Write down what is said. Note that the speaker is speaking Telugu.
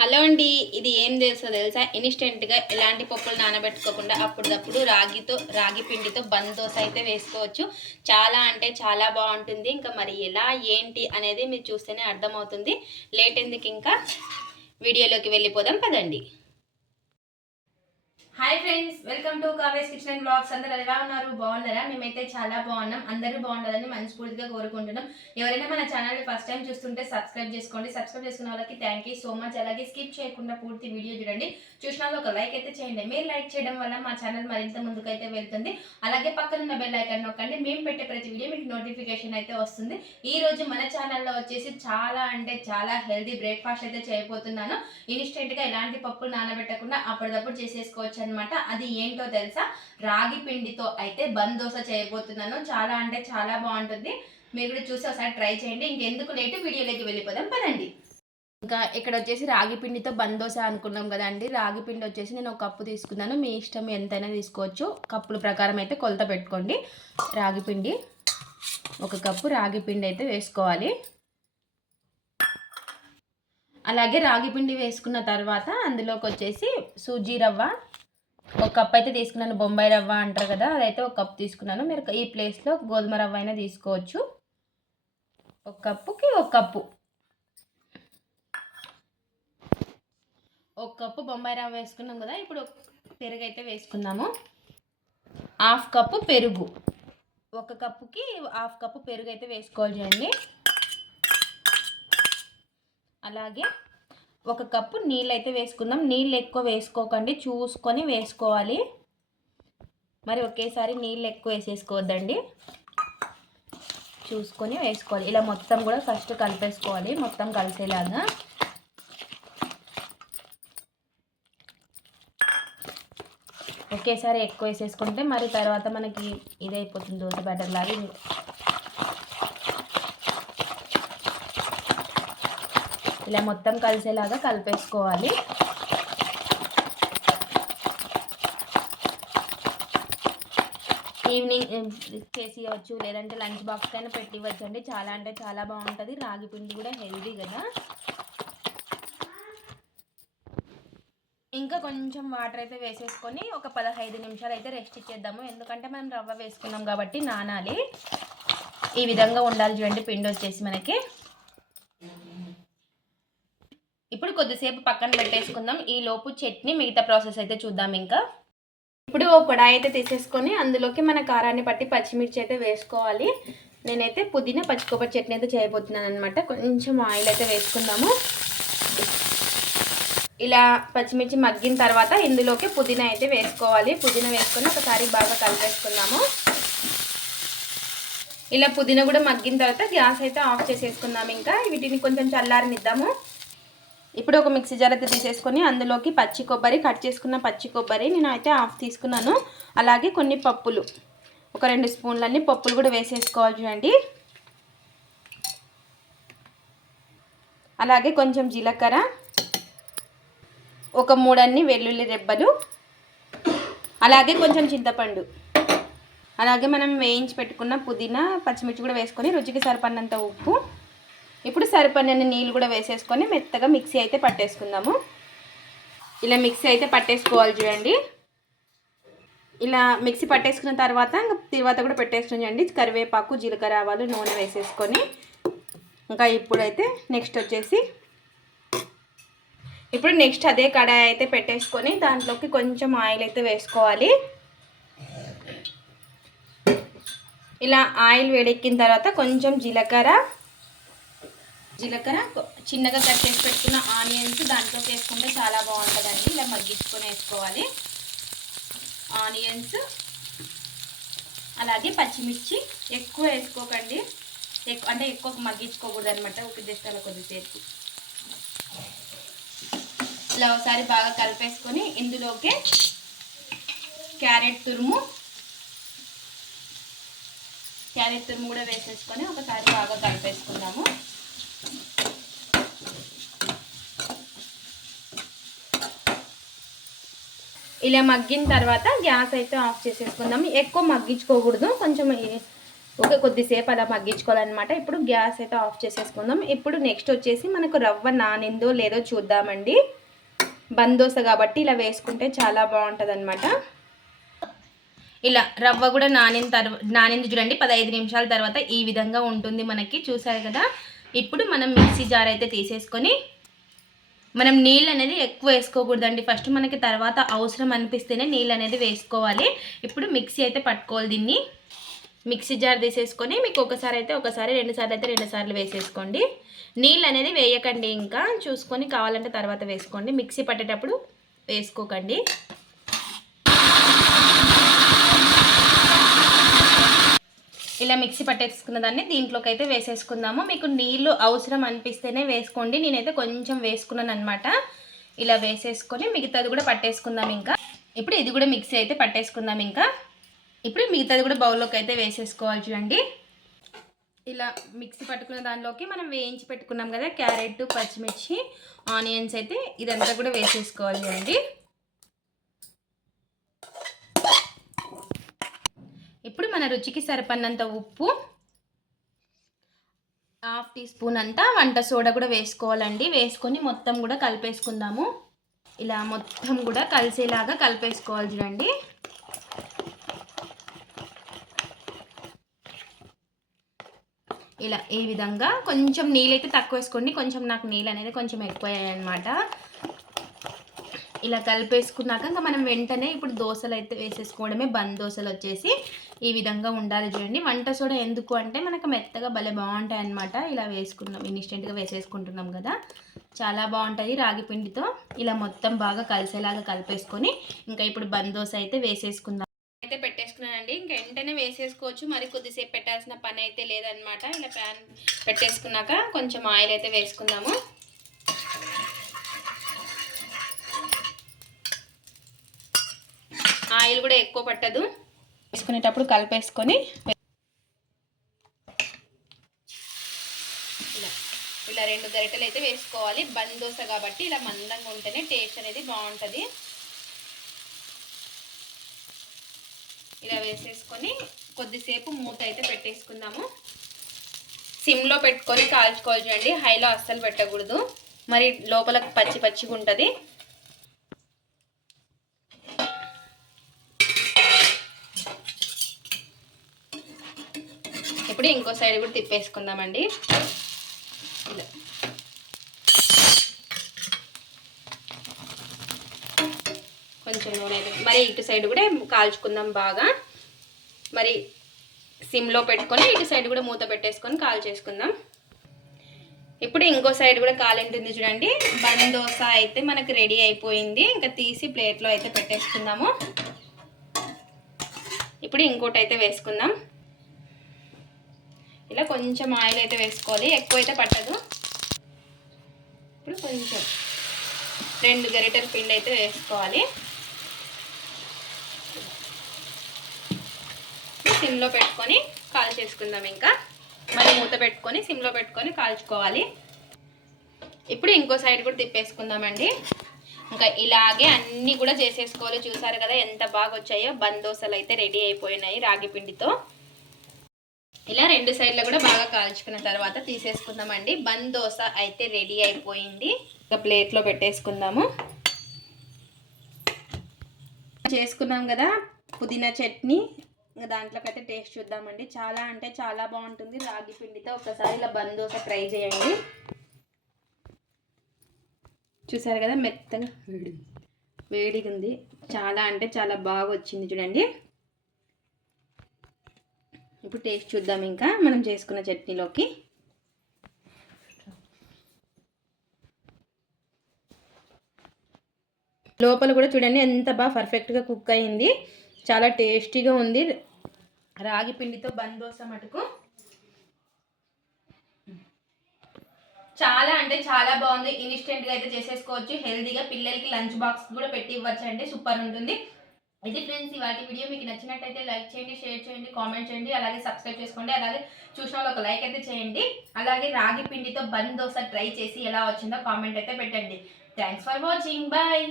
హలో అండి ఇది ఏం తెలుసో తెలుసా? ఇన్స్టెంట్గా ఎలాంటి పప్పులు నానబెట్టుకోకుండా అప్పుడప్పుడు రాగితో రాగి పిండితో బంద్ దోశ అయితే వేసుకోవచ్చు. చాలా అంటే చాలా బాగుంటుంది. ఇంకా మరి ఎలా ఏంటి అనేది మీరు చూస్తేనే అర్థమవుతుంది. లేట్ ఎందుకు ఇంకా? వీడియోలోకి వెళ్ళిపోదాం పదండి. Hi friends welcome to Kave's kitchen and blogs అందరూ ఎలా ఉన్నారు? బాగున్నారా? మేమైతే చాలా బాగున్నాం. అందరూ బాగుండాలని మనస్ఫూర్తిగా కోరుకుంటున్నాం. ఎవరైనా మన ఛానల్ ఫస్ట్ టైం చూస్తుంటే సబ్స్క్రైబ్ చేసుకోండి. సబ్స్క్రైబ్ చేసుకున్న వాళ్ళకి థ్యాంక్ యూ సో మచ్ అలాగే స్కిప్ చేయకుండా పూర్తి వీడియో చూడండి. చూసిన వాళ్ళు ఒక లైక్ అయితే చేయండి. మీరు లైక్ చేయడం వల్ల మా ఛానల్ మరింత ముందుకైతే వెళ్తుంది. అలాగే పక్కన ఉన్న బెల్ ఐకాన్ నొక్కండి. మేము పెట్టే ప్రతి వీడియో మీకు నోటిఫికేషన్ అయితే వస్తుంది. ఈ రోజు మన ఛానల్లో వచ్చేసి చాలా అంటే చాలా హెల్దీ బ్రేక్ఫాస్ట్ అయితే చేయబోతున్నాను. ఇన్స్టెంట్గా ఎలాంటి పప్పులు నానబెట్టకుండా అప్పటిదప్పుడు చేసేసుకోవచ్చు అనమాట అది ఏంటో తెలుసా? రాగి పిండితో అయితే బంద్ దోశ చేయబోతున్నాను. చాలా అంటే చాలా బాగుంటుంది. మీరు కూడా చూసి ఒకసారి ట్రై చేయండి. ఇంకెందుకు లేటు? వీడియోలోకి వెళ్ళిపోదాం. పదండి. ఇంకా ఇక్కడ వచ్చేసి రాగి పిండితో బందోస అనుకున్నాం కదండి. రాగి పిండి వచ్చేసి నేను ఒక కప్పు తీసుకున్నాను. మీ ఇష్టం ఎంతైనా తీసుకోవచ్చు. కప్పుల ప్రకారం అయితే కొలత పెట్టుకోండి. రాగి పిండి. ఒక కప్పు రాగి పిండి అయితే వేసుకోవాలి. అలాగే రాగి పిండి వేసుకున్న తర్వాత అందులోకి వచ్చేసి సూజీ రవ్వ ఒక కప్ అయితే తీసుకున్నాను బొంబాయి రవ్వ అంటారు కదా అదైతే ఒక కప్ తీసుకున్నాను. మీరు ఈ ప్లేస్లో గోధుమ రవ్వ అయినా తీసుకోవచ్చు. ఒక కప్పుకి ఒక కప్పు. ఒక కప్పు బొంబాయి రవ్వ వేసుకున్నాం కదా ఇప్పుడు పెరుగు అయితే వేసుకుందాము. హాఫ్ కప్పు పెరుగు. ఒక కప్పుకి హాఫ్ కప్పు పెరుగు అయితే వేసుకోవాలి చూడండి. అలాగే ఒక కప్పు నీళ్ళు అయితే వేసుకుందాం. నీళ్ళు ఎక్కువ వేసుకోకండి. చూసుకొని వేసుకోవాలి. మరి ఒకేసారి నీళ్ళు ఎక్కువ వేసేసుకోవద్దండి. చూసుకొని వేసుకోవాలి. ఇలా మొత్తం కూడా ఫస్ట్ కలిపేసుకోవాలి. మొత్తం కలిసేలాగా. ఒకేసారి ఎక్కువ వేసేసుకుంటే మరి తర్వాత మనకి ఇదైపోతుంది దోశ బ్యాటర్ లాగా. ఇలా మొత్తం కలిసేలాగా కలిపేసుకోవాలి. ఈవినింగ్ చేసి ఇవ్వచ్చు లేదంటే లంచ్ బాక్స్ కైనా పెట్టి ఇవ్వచ్చు అండి. చాలా అంటే చాలా బాగుంటుంది. రాగి పిండి కూడా హెల్దీ కదా. ఇంకా కొంచెం వాటర్ అయితే వేసేసుకొని ఒక పదహైదు నిమిషాలు అయితే రెస్ట్ ఇచ్చేద్దాము. ఎందుకంటే మనం రవ్వ వేసుకున్నాం కాబట్టి నానాలి. ఈ విధంగా ఉండాలి చూడండి పిండి వచ్చేసి మనకి. ఇప్పుడు కొద్దిసేపు పక్కన పెట్టేసుకుందాం. ఈ లోపు చట్నీ మిగతా ప్రాసెస్ అయితే చూద్దాం ఇంకా. ఇప్పుడు ఒక కడాయి అయితే తీసేసుకొని అందులోకి మన కారాన్ని పట్టి పచ్చిమిర్చి అయితే వేసుకోవాలి. నేనైతే పుదీనా పచ్చి కొబ్బరి చట్నీ అయితే చేయబోతున్నాను అనమాట కొంచెం ఆయిల్ అయితే వేసుకుందాము. ఇలా పచ్చిమిర్చి మగ్గిన తర్వాత ఇందులోకి పుదీనా అయితే వేసుకోవాలి. పుదీనా వేసుకొని ఒకసారి బాగా కలిపేసుకుందాము. ఇలా పుదీనా కూడా మగ్గిన తర్వాత గ్యాస్ అయితే ఆఫ్ చేసేసుకుందాం ఇంకా. వీటిని కొంచెం చల్లారనిద్దాము. ఇప్పుడు ఒక మిక్సీ జార్ అయితే తీసేసుకొని అందులోకి పచ్చి కొబ్బరి కట్ చేసుకున్న పచ్చి కొబ్బరి నేను అయితే హాఫ్ తీసుకున్నాను. అలాగే కొన్ని పప్పులు. ఒక రెండు స్పూన్లన్నీ పప్పులు కూడా వేసేసుకోవాలి చూడండి. అలాగే కొంచెం జీలకర్ర ఒక మూడన్ని వెల్లుల్లి రెబ్బలు అలాగే కొంచెం చింతపండు. అలాగే మనం వేయించి పెట్టుకున్న పుదీనా పచ్చిమిర్చి కూడా వేసుకొని రుచికి సరిపడినంత ఉప్పు ఇప్పుడు సరిపడిన నీళ్ళు కూడా వేసేసుకొని మెత్తగా మిక్సీ అయితే పట్టేసుకుందాము. ఇలా మిక్సీ అయితే పట్టేసుకోవాలి చూడండి. ఇలా మిక్సీ పట్టేసుకున్న తర్వాత తర్వాత కూడా పెట్టేసుకుని కరివేపాకు జీలకర్ర ఆవాలు నూనె వేసేసుకొని ఇంకా ఇప్పుడైతే నెక్స్ట్ వచ్చేసి ఇప్పుడు నెక్స్ట్ అదే కడాయి అయితే పెట్టేసుకొని దాంట్లోకి కొంచెం ఆయిల్ అయితే వేసుకోవాలి. ఇలా ఆయిల్ వేడెక్కిన తర్వాత కొంచెం జీలకర్ర జీలకర్ర చిన్నగా కట్ చేసి పెట్టుకున్న ఆనియన్స్ దాంట్లోకి వేసుకుంటే చాలా బాగుంటుందండి. ఇలా మగ్గించుకొని వేసుకోవాలి. ఆనియన్స్ అలాగే పచ్చిమిర్చి ఎక్కువ వేసుకోకండి. ఎక్కువ అంటే ఎక్కువ మగ్గించుకోకూడదు అనమాట ఒక జస్ట్ అలా కొద్దిసేపు. ఇలా ఒకసారి బాగా కలిపేసుకొని ఇందులోకి క్యారెట్ తురుము క్యారెట్ తురుము కూడా వేసేసుకొని ఒకసారి బాగా కలిపేసుకుందాము. ఇలా మగ్గిన తర్వాత గ్యాస్ అయితే ఆఫ్ చేసేసుకుందాం. ఎక్కువ మగ్గించుకోకూడదు. కొంచెం ఒక కొద్దిసేపు అలా మగ్గించుకోవాలన్నమాట. ఇప్పుడు గ్యాస్ అయితే ఆఫ్ చేసేసుకుందాం. ఇప్పుడు నెక్స్ట్ వచ్చేసి మనకు రవ్వ నానిందో లేదో చూద్దామండి. బందోస కాబట్టి ఇలా వేసుకుంటే చాలా బాగుంటుంది అనమాట ఇలా రవ్వ కూడా నానిన తర్వా నానింది చూడండి. పదహైదు నిమిషాల తర్వాత ఈ విధంగా ఉంటుంది మనకి. చూసారు కదా? ఇప్పుడు మనం మిక్సీ జార్ అయితే తీసేసుకొని మనం నీళ్ళు అనేది ఎక్కువ వేసుకోకూడదండి. ఫస్ట్ మనకి తర్వాత అవసరం అనిపిస్తేనే నీళ్ళు అనేది వేసుకోవాలి. ఇప్పుడు మిక్సీ అయితే పట్టుకోవాలి దీన్ని. మిక్సీ జార్ తీసేసుకొని మీకు ఒకసారి అయితే ఒకసారి రెండు సార్లు అయితే రెండుసార్లు వేసేసుకోండి. నీళ్ళు అనేది వేయకండి ఇంకా. చూసుకొని కావాలంటే తర్వాత వేసుకోండి. మిక్సీ పట్టేటప్పుడు వేసుకోకండి. ఇలా మిక్సీ పట్టేసుకున్న దాన్ని దీంట్లోకి అయితే వేసేసుకుందాము. మీకు నీళ్ళు అవసరం అనిపిస్తేనే వేసుకోండి. నేనైతే కొంచెం వేసుకున్నాను అనమాట ఇలా వేసేసుకొని మిగతాది కూడా పట్టేసుకుందాం ఇంకా. ఇప్పుడు ఇది కూడా మిక్సీ అయితే పట్టేసుకుందాం ఇంకా. ఇప్పుడు మిగతాది కూడా బౌల్లోకి అయితే వేసేసుకోవాలి చూడండి. ఇలా మిక్సీ పట్టుకున్న దానిలోకి మనం వేయించి పెట్టుకున్నాం కదా క్యారెట్ పచ్చిమిర్చి ఆనియన్స్ అయితే ఇదంతా కూడా వేసేసుకోవాలి చూడండి. ఇప్పుడు మన రుచికి సరిపడినంత ఉప్పు హాఫ్ టీ స్పూన్ అంతా వంట సోడా కూడా వేసుకోవాలండి. వేసుకొని మొత్తం కూడా కలిపేసుకుందాము. ఇలా మొత్తం కూడా కలిసేలాగా కలిపేసుకోవాలి చూడండి. ఇలా ఈ విధంగా కొంచెం నీళ్ళైతే తక్కువ వేసుకోండి. కొంచెం నాకు నీళ్ళు అనేది కొంచెం ఎక్కువ అనమాట ఇలా కలిపేసుకున్నాక ఇంకా మనం వెంటనే ఇప్పుడు దోశలు అయితే వేసేసుకోవడమే బంద్ దోశలు వచ్చేసి. ఈ విధంగా ఉండాలి చూడండి. వంట సోడా ఎందుకు అంటే మనకు మెత్తగా భలే బాగుంటాయి అనమాట ఇలా వేసుకున్నాం ఇన్స్టెంట్గా వేసేసుకుంటున్నాం కదా. చాలా బాగుంటుంది రాగి పిండితో. ఇలా మొత్తం బాగా కలిసేలాగా కలిపేసుకొని ఇంకా ఇప్పుడు బందోస అయితే వేసేసుకుందాం. అయితే పెట్టేసుకున్నానండి. ఇంకా వెంటనే వేసేసుకోవచ్చు. మరి కొద్దిసేపు పెట్టాల్సిన పని అయితే లేదనమాట ఇలా ప్యాన్ పెట్టేసుకున్నాక కొంచెం ఆయిల్ అయితే వేసుకుందాము. ఆయిల్ కూడా ఎక్కువ పట్టదు. వేసుకునేటప్పుడు కలిపేసుకొని ఇలా ఇలా రెండు గరిటెలు అయితే వేసుకోవాలి. బంద్ దోశ కాబట్టి ఇలా మందంగా ఉంటేనే టేస్ట్ అనేది బాగుంటుంది. ఇలా వేసేసుకొని కొద్దిసేపు మూత అయితే పెట్టేసుకుందాము. సిమ్లో పెట్టుకొని కాల్చుకోవాలి చూడండి. హైలో అస్సలు పెట్టకూడదు. మరి లోపల పచ్చి పచ్చిగా ఉంటుంది. ఇప్పుడు ఇంకో సైడ్ కూడా తిప్పేసుకుందామండి. ఇలా కొంచెం నూనె మరి ఇటు సైడ్ కూడా కాల్చుకుందాం బాగా. మరి సిమ్లో పెట్టుకొని ఇటు సైడ్ కూడా మూత పెట్టేసుకొని కాల్ చేసుకుందాం ఇప్పుడు ఇంకో సైడ్ కూడా కాలింటుంది చూడండి. బన్ దోశ అయితే మనకి రెడీ అయిపోయింది. ఇంకా తీసి ప్లేట్లో అయితే పెట్టేసుకుందాము. ఇప్పుడు ఇంకోటి అయితే వేసుకుందాం. ఇలా కొంచెం ఆయిల్ అయితే వేసుకోవాలి. ఎక్కువ అయితే పట్టదు. ఇప్పుడు కొంచెం రెండు గరిటెల పిండి అయితే వేసుకోవాలి. సిమ్లో పెట్టుకొని కాల్ చేసుకుందాం ఇంకా. మరి మూత పెట్టుకొని సిమ్లో పెట్టుకొని కాల్చుకోవాలి. ఇప్పుడు ఇంకో సైడ్ కూడా తిప్పేసుకుందామండి. ఇంకా ఇలాగే అన్నీ కూడా చేసేసుకోవాలి. చూసారు కదా ఎంత బాగా వచ్చాయో? బందోసలు అయితే రెడీ అయిపోయినాయి రాగి పిండితో. ఇలా రెండు సైడ్లు కూడా బాగా కాల్చుకున్న తర్వాత తీసేసుకుందామండి. బన్ దోశ అయితే రెడీ అయిపోయింది. ఒక ప్లేట్లో పెట్టేసుకుందాము. చేసుకున్నాం కదా పుదీనా చట్నీ. ఇంకా దాంట్లోకి అయితే టేస్ట్ చూద్దామండి. చాలా అంటే చాలా బాగుంటుంది. రాగి పిండితో ఒకసారి ఇలా బన్ దోశ ట్రై చేయండి. చూసారు కదా మెత్తగా వేడి వేడిగా ఉంది చాలా అంటే చాలా బాగా వచ్చింది చూడండి. ఇప్పుడు టేస్ట్ చూద్దాం ఇంకా. మనం చేసుకున్న చట్నీలోకి. లోపల కూడా చూడండి ఎంత బాగా పర్ఫెక్ట్గా కుక్ అయింది. చాలా టేస్టీగా ఉంది. రాగి పిండితో బందోస మటుకు. చాలా అంటే చాలా బాగుంది. ఇన్స్టెంట్గా అయితే చేసేసుకోవచ్చు. హెల్తీగా పిల్లలకి లంచ్ బాక్స్ కూడా పెట్టి ఇవ్వచ్చు అండి సూపర్ ఉంటుంది. ఇది ఫ్రెండ్స్ ఇవాటి వీడియో మీకు నచ్చినట్టయితే లైక్ చేయండి షేర్ చేయండి కామెంట్ చేయండి అలాగే సబ్స్క్రైబ్ చేసుకోండి అలాగే చూసిన ఒక లైక్ అయితే చేయండి అలాగే రాగి పిండితో బన్ దోశ ట్రై చేసి ఎలా వచ్చిందో కామెంట్ అయితే పెట్టండి. Thanks for watching bye